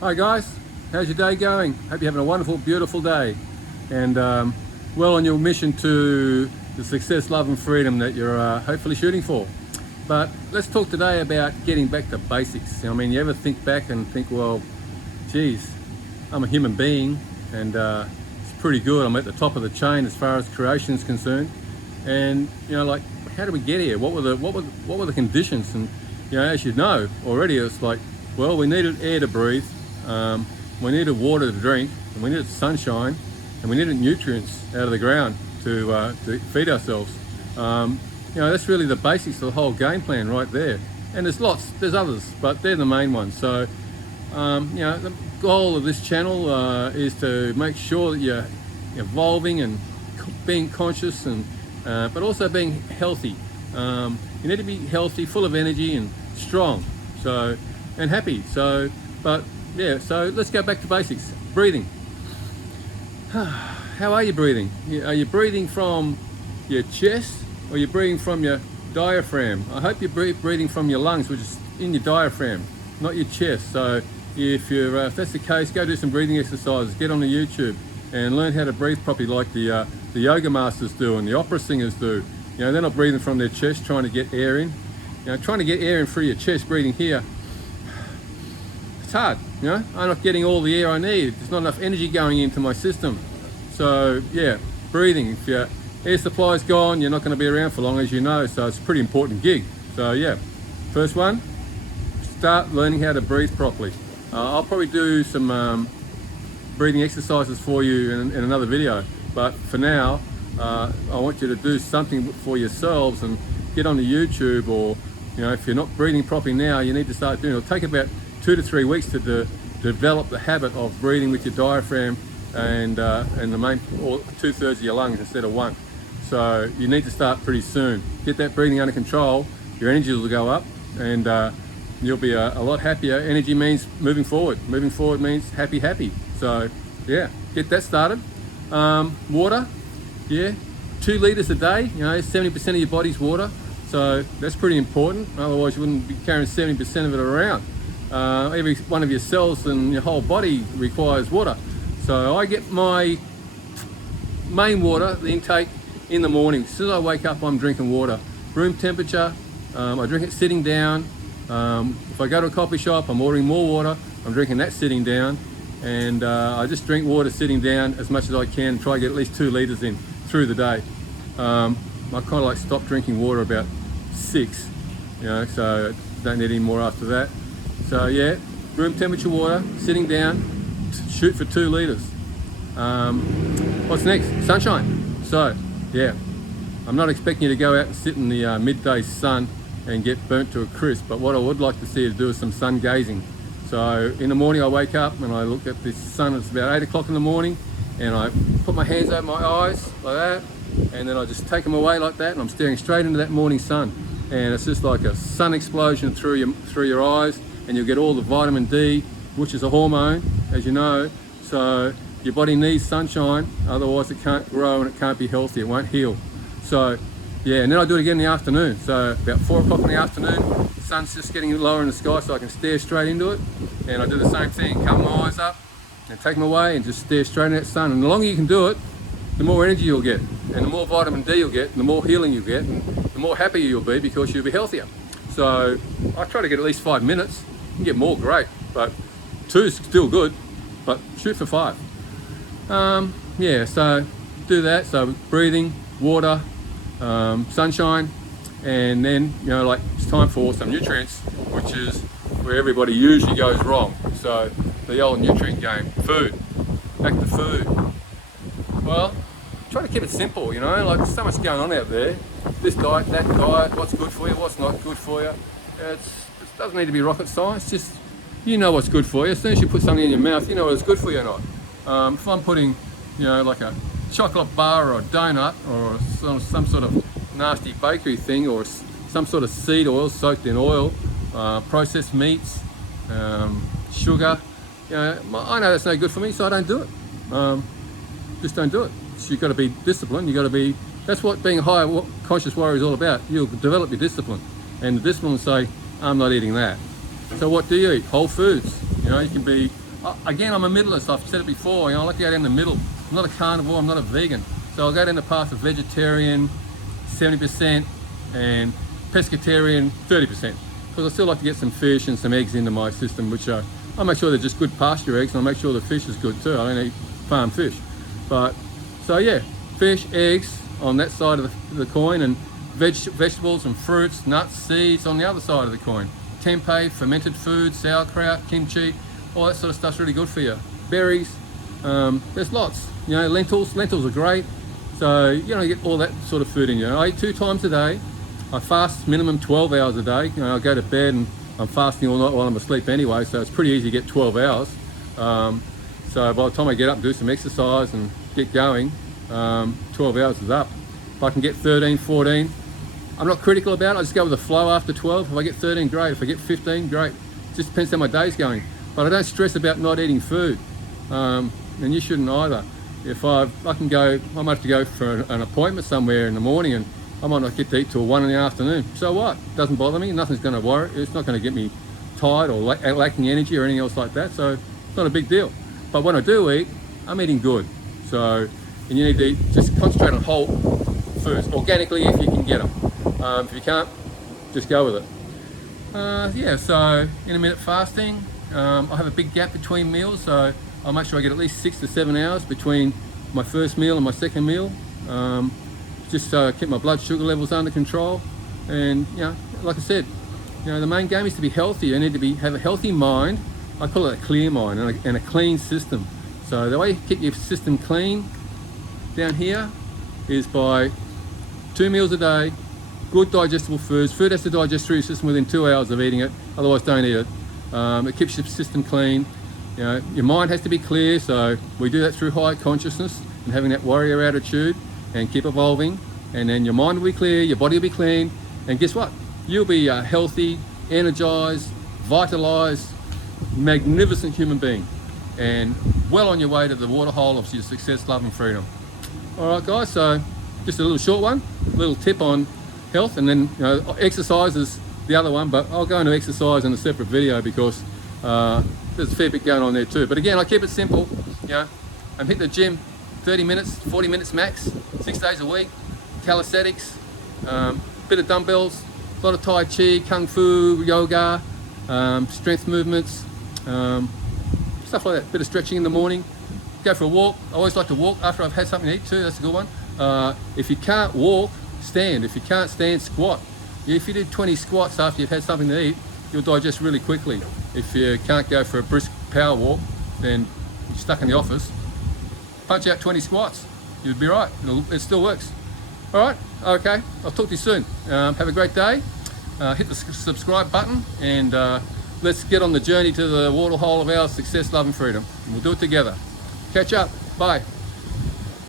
Hi guys, how's your day going? Hope you're having a wonderful, beautiful day, and well on your mission to the success, love and freedom that you're hopefully shooting for. But let's talk today about getting back to basics. I mean, you ever think back and think, well, geez, I'm a human being and it's pretty good. I'm at the top of the chain as far as creation is concerned. And like, how did we get here? What were the conditions? And as you know already, it's like, well, we needed air to breathe. We needed water to drink, and we needed sunshine, and we needed nutrients out of the ground to feed ourselves. That's really the basics of the whole game plan right there. And there's others, but they're the main ones. So, the goal of this channel is to make sure that you're evolving and being conscious, and but also being healthy. You need to be healthy, full of energy, and strong. And happy. So let's go back to basics. Breathing. How are you breathing? Are you breathing from your chest, or are you breathing from your diaphragm? I hope you're breathing from your lungs, which is in your diaphragm, not your chest. So if that's the case, go do some breathing exercises. Get on the YouTube and learn how to breathe properly, like the yoga masters do and the opera singers do. They're not breathing from their chest, trying to get air in. Trying to get air in through your chest, breathing here. It's hard, I'm not getting all the air I need. There's not enough energy going into my system. So breathing. If your air supply is gone, you're not going to be around for long, as you know. So it's a pretty important gig. So first one, start learning how to breathe properly. I'll probably do some breathing exercises for you in another video. But for now, I want you to do something for yourselves and get on the YouTube, or if you're not breathing properly now, you need to start doing it. It'll take about 2 to 3 weeks to develop the habit of breathing with your diaphragm and the main, or 2/3 of your lungs instead of one. So you need to start pretty soon. Get that breathing under control. Your energy will go up, and you'll be a lot happier. Energy means moving forward. Moving forward means happy. So get that started. Water, 2 liters a day. 70% of your body's water. So that's pretty important. Otherwise, you wouldn't be carrying 70% of it around. Every one of your cells and your whole body requires water. So I get my main water, the intake, in the morning. As soon as I wake up, I'm drinking water. Room temperature, I drink it sitting down. If I go to a coffee shop, I'm ordering more water. I'm drinking that sitting down. And I just drink water sitting down as much as I can, try to get at least 2 liters in through the day. I kind of like stop drinking water about 6, so don't need any more after that. So room temperature water, sitting down, shoot for 2 liters. What's next? Sunshine. So I'm not expecting you to go out and sit in the midday sun and get burnt to a crisp, but what I would like to see you do is some sun gazing. So in the morning I wake up and I look at this sun. It's about 8 o'clock in the morning, and I put my hands over my eyes like that, and then I just take them away like that, and I'm staring straight into that morning sun. And it's just like a sun explosion through your eyes, and you'll get all the vitamin D, which is a hormone, as you know. So your body needs sunshine, otherwise it can't grow and it can't be healthy, it won't heal. So and then I do it again in the afternoon. So about 4 o'clock in the afternoon, the sun's just getting lower in the sky, so I can stare straight into it. And I do the same thing, cover my eyes up and take them away and just stare straight into that sun. And the longer you can do it, the more energy you'll get, and the more vitamin D you'll get, and the more healing you'll get, and the more happier you'll be, because you'll be healthier. So I try to get at least 5 minutes. You can get more, great, but 2 is still good, but shoot for 5. So do that. So breathing, water, sunshine, and then it's time for some nutrients, which is where everybody usually goes wrong. So the old nutrient game. Food. Back to food. Well, try to keep it simple, like there's so much going on out there. This diet, that diet, what's good for you, what's not good for you. It doesn't need to be rocket science, just what's good for you. As soon as you put something in your mouth, you know whether it's good for you or not. If I'm putting, like a chocolate bar or a donut or some sort of nasty bakery thing, or some sort of seed oil soaked in oil, processed meats, sugar, I know that's no good for me, so I don't do it. Just don't do it. So you've got to be disciplined. That's what being a higher conscious warrior is all about. You'll develop your discipline, and the discipline will say, I'm not eating that. So what do you eat? Whole foods. You can be Again, I'm a middleist. I've said it before. I like to go down the middle. I'm not a carnivore. I'm not a vegan. So I'll go down the path of vegetarian, 70%, and pescatarian, 30%. Because I still like to get some fish and some eggs into my system, which I make sure they're just good pasture eggs, and I make sure the fish is good too. I don't eat farm fish. But so yeah, fish, eggs on that side of the coin, and vegetables and fruits, nuts, seeds on the other side of the coin. Tempeh, fermented food, sauerkraut, kimchi, all that sort of stuff's really good for you. Berries, there's lots. Lentils are great. So you get all that sort of food in you. I eat 2 times a day. I fast minimum 12 hours a day. I go to bed and I'm fasting all night while I'm asleep anyway, so it's pretty easy to get 12 hours. So by the time I get up and do some exercise and get going, 12 hours is up. If I can get 13, 14, I'm not critical about it. I just go with the flow after 12. If I get 13, great. If I get 15, great. It just depends how my day's going. But I don't stress about not eating food, and you shouldn't either. If I can go, I might have to go for an appointment somewhere in the morning, and I might not get to eat till 1 in the afternoon. So what? Doesn't bother me. Nothing's going to worry. It's not going to get me tired or lacking energy or anything else like that. So it's not a big deal. But when I do eat, I'm eating good. So, and you need to eat, just concentrate on whole foods, organically if you can get them. If you can't, just go with it. Yeah, so intermittent fasting. I have a big gap between meals, so I'll make sure I get at least 6 to 7 hours between my first meal and my second meal. Just so I keep my blood sugar levels under control. And like I said, the main game is to be healthy. You need to have a healthy mind. I call it a clear mind and a clean system. So the way you keep your system clean down here is by 2 meals a day, good digestible foods. Food has to digest through your system within 2 hours of eating it, otherwise don't eat it. It keeps your system clean. Your mind has to be clear, so we do that through high consciousness and having that warrior attitude and keep evolving. And then your mind will be clear, your body will be clean, and guess what? You'll be a healthy, energized, vitalized, magnificent human being, and well on your way to the waterhole of your success, love and freedom. All right guys, so just a little short one, a little tip on health, and then exercise is the other one, but I'll go into exercise in a separate video because there's a fair bit going on there too. But again, I keep it simple. I'm hitting the gym 30 minutes, 40 minutes max, 6 days a week, calisthenics, bit of dumbbells, a lot of Tai Chi, Kung Fu, yoga, strength movements, stuff like that, bit of stretching in the morning, go for a walk. I always like to walk after I've had something to eat too, that's a good one. If you can't walk, stand. If you can't stand, squat. If you do 20 squats after you've had something to eat, you'll digest really quickly. If you can't go for a brisk power walk, then you're stuck in the office, punch out 20 squats. You'd be right. It still works. All right, okay, I'll talk to you soon. Have a great day. Hit the subscribe button, and let's get on the journey to the waterhole of our success, love and freedom. And we'll do it together. Catch up. Bye.